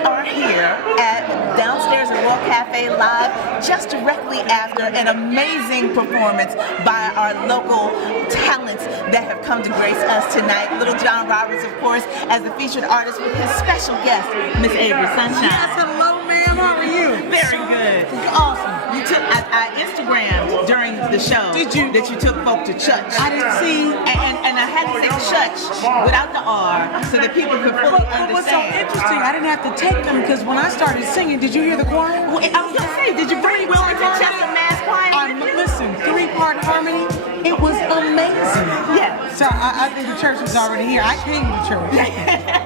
are here at downstairs at Royal Cafe Live, just directly after an amazing performance by our local talents that have come to grace us tonight. Lil John Roberts, of course, as the featured artist with his special guest, Miss Avery Sunshine. Yes, hello, ma'am. How are you? Very good. Awesome. You took I Instagrammed during the show. Did you? That you took folk to church. I didn't see. And I had to say church without the R so that people could fully understand. What's so interesting, I didn't have to take them because when I started singing, did you hear the choir? Well, I was gonna say, did you bring Wilmington Chester Mass Choir? Listen, 3-part harmony. It was amazing. Yeah. So I think the church was already here. I came to church.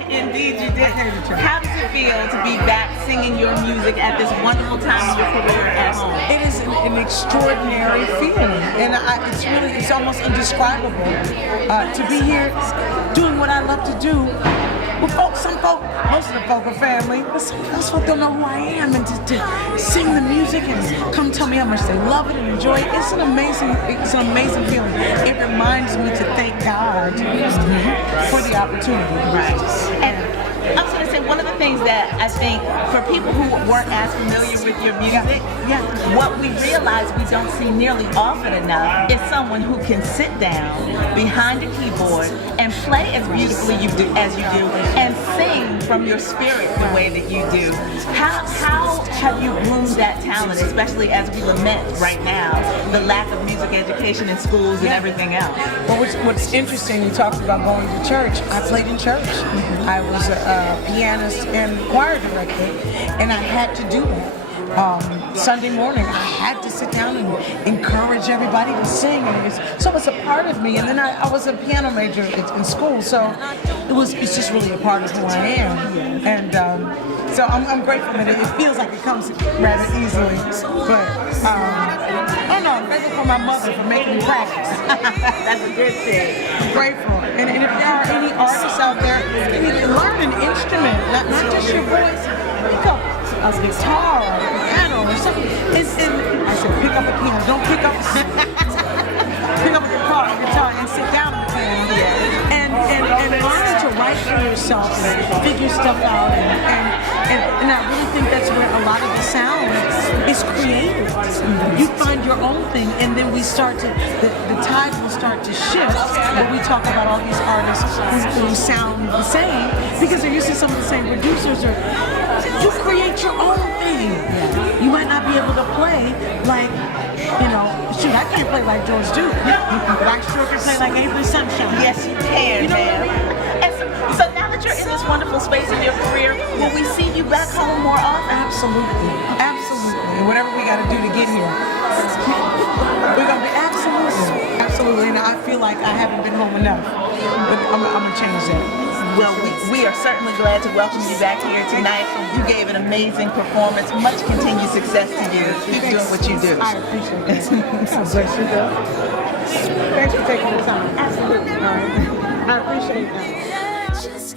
Indeed you did. I came to church. How does it feel to be back singing your music at this wonderful time of your career at home? It is an extraordinary feeling, and it's almost indescribable to be here doing what I love to do. Well, most of the folk are family, but some folk don't know who I am, and to sing the music and come tell me how much they love it and enjoy it, it's an amazing feeling. It reminds me to thank God for the opportunity. Right. And I was going to say, one of the things that I think for people who weren't as familiar with your music, what we realize we don't see nearly often enough is someone who can sit down behind a keyboard and play as beautifully as you do and sing from your spirit the way that you do. How have you groomed that talent, especially as we lament right now the lack of music education in schools and everything else? Well, what's interesting, you talked about going to church. I played in church. I was a pianist and choir director, and I had to do that. Sunday morning, I had to sit down and encourage everybody to sing, and it's a part of me. And then I was a piano major in school, so it's just really a part of who I am. And so I'm grateful that it feels like it comes rather easily. But I'm grateful for my mother for making me practice. That's a good thing. I'm grateful. And if there are any artists out there, you need to learn an instrument, not just your voice. Pick up a guitar or a piano or something. I said, pick up a piano. Don't pick up pick up a guitar and sit down on the piano. And learn to write for yourself and figure stuff out. And I really think that's where a lot of the sound is creative. You find your own thing, and then the tide will start to shift when we talk about all these artists who sound the same because they're using some of the same producers. You create your own thing. You might not be able to play like, I can't play like George Duke, but I sure can play like Avery Sunshine. Yes, you can, ma'am. And so now that you're in this wonderful space in your career, will we see you back home more often? Absolutely. And whatever we got to do to get here, we're going to be absolutely. And I feel like I haven't been home enough, but I'm going to change that. Well, we are certainly glad to welcome you back here tonight. You gave an amazing performance. Much continued success to you. Keep doing what you do. I appreciate it. God bless you, though. Thanks for taking the time. Absolutely. All right. I appreciate that.